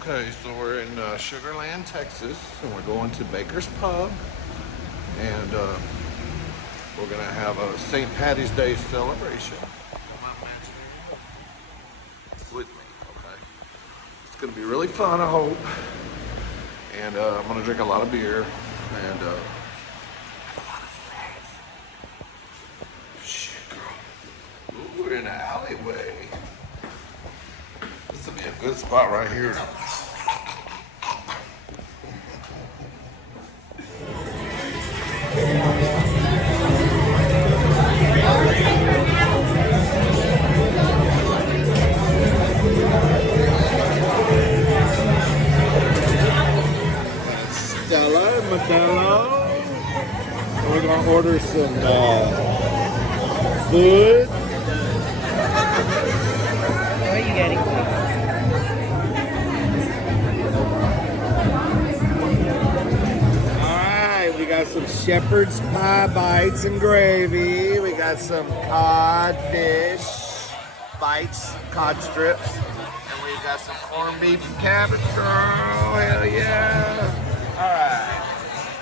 Okay, so we're in Sugar Land, Texas, and we're going to Baker's Pub, and we're gonna have a St. Patty's Day celebration. With me, okay? It's gonna be really fun, I hope, and I'm gonna drink a lot of beer and have a lot of faith. Shit, girl. Ooh, we're in the alleyway. This will be a good spot right here. Stella, Modelo. We're gonna order some food. What are you getting? Alright, we got some shepherd's pie bites and gravy. We got some codfish bites, cod strips. And we got some corned beef and cabbage. Oh, hell yeah. Alright.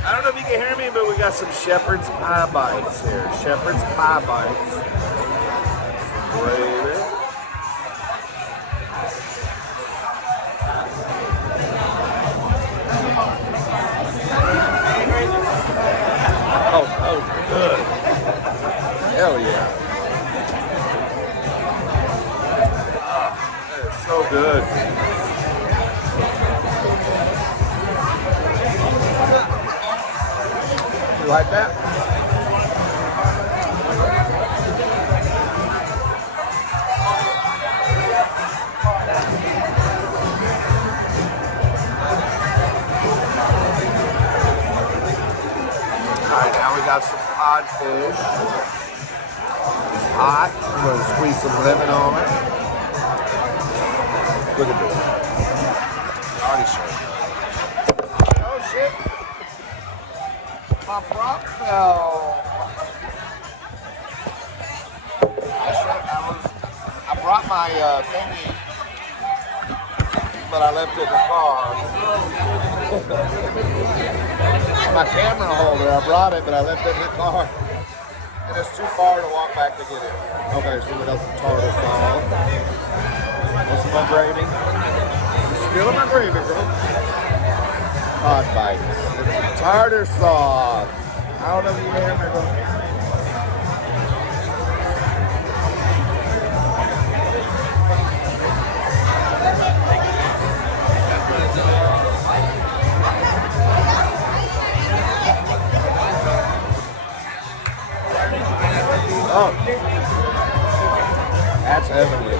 I don't know if you can hear me, but we got some shepherd's pie bites here. Shepherd's pie bites. Gravy. Oh, good. Hell yeah. That is so good. You like that? Alright, now we got some codfish. It's hot. I'm going to squeeze some lemon on it. Look at this. Already showed. Oh shit. My prop fell. I brought my thingy, but I left it in the car. My camera holder, I brought it, but I left it in the car. And it's too far to walk back to get it. Okay, so we got some tartar sauce. Want some more gravy? Still in my gravy, bro. Cod bites. Tartar sauce. I don't know if you can hear me, bro. Oh, that's heavenly.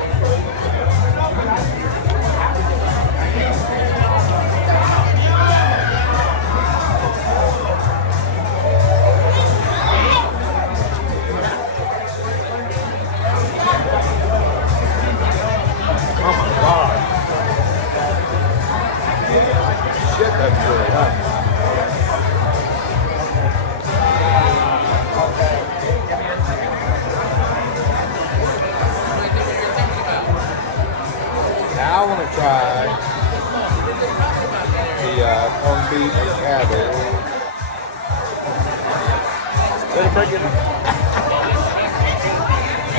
Oh my God. Shit, that's really hot. Now I want to try the corned beef and cabbage. Instead of breaking,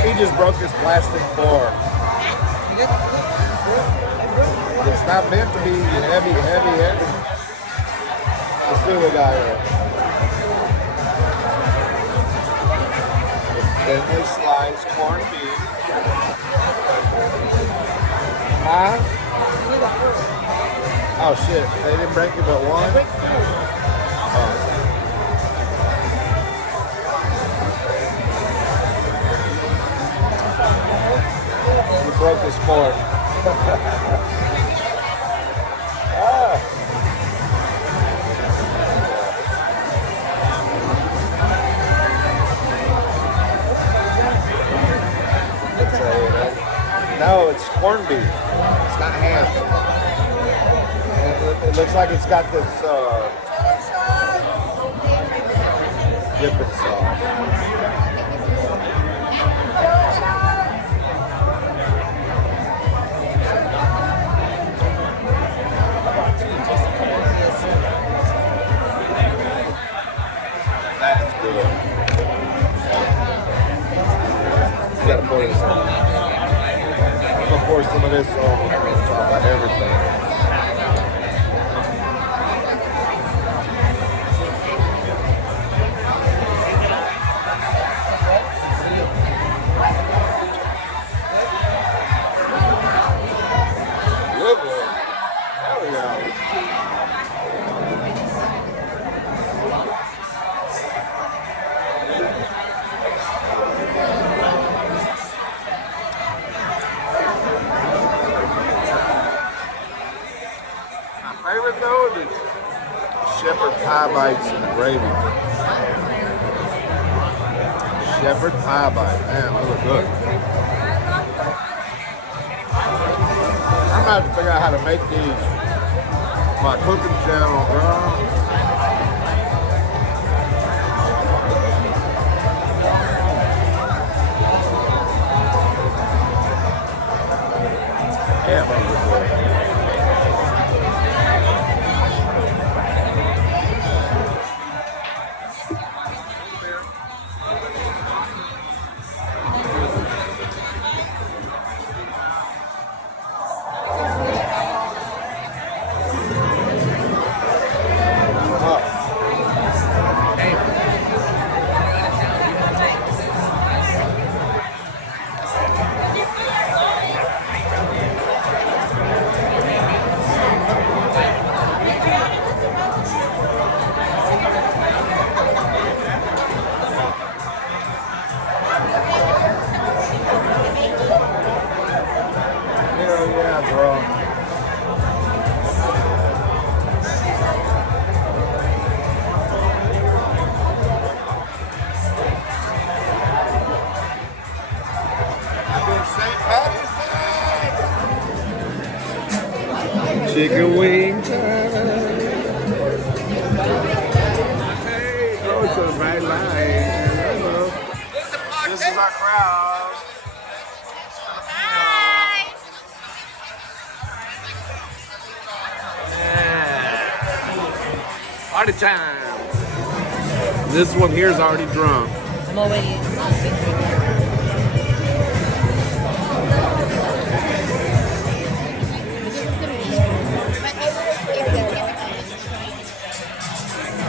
he just broke his plastic floor. It's not meant to be heavy. Let's see what we got here. Thinly sliced corned beef. Huh? Oh shit, they didn't break it but one? Oh. You broke his fork. Ah. No, it's corned beef. It's not ham. And it looks like it's got this dipping sauce. shepherd pie bites and the gravy. Shepherd pie bite. Man, those are good. I'm about to figure out how to make these. My cooking channel, bro. Yeah, those are good. Hell yeah, bro. Happy St. Patty's Day! Chicken wing time. Hey, go to the right line. This is our crowd. Party time. This one here is already drunk. I'm already.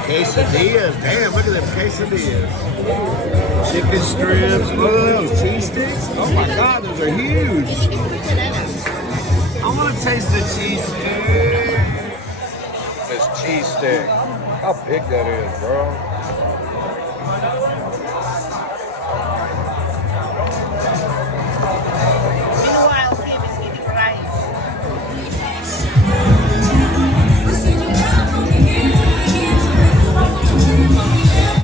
Quesadillas. Damn, look at them quesadillas. Chicken strips. Look at those cheese sticks. Oh my God, those are huge. I want to taste the cheese stick. This cheese stick. How big that is, bro.